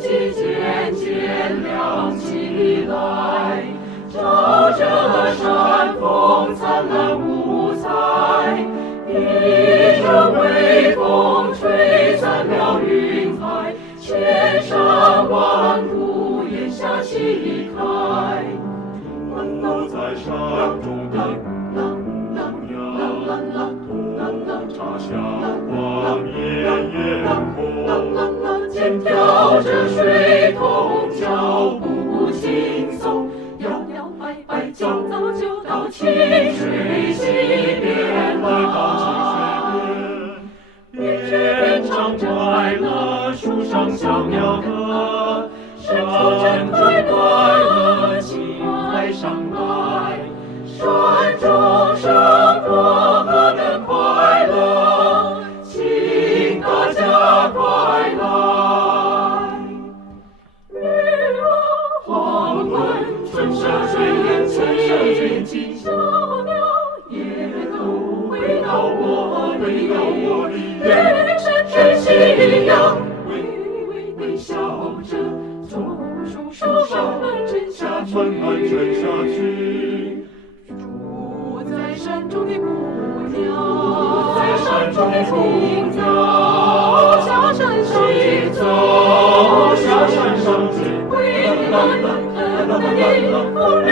气渐渐亮起来，照着山峰灿烂五彩，一阵微风吹散了云海，千山万谷烟霞齐开。都在山中的姑娘，洞察向往绵延空，肩挑着水桶，脚步轻松，摇摇摆摆，今早就到清水溪边来。边唱快乐，树上小鸟歌，山中快乐，请快上来。山中生活何等快乐，请大家快来。日落黄昏，春色渐近，小鸟也都回到窝里，远山吹夕阳，微微笑着，左手慢慢沉下去。住在山中的姑娘，请走下山上去，为难的妇人。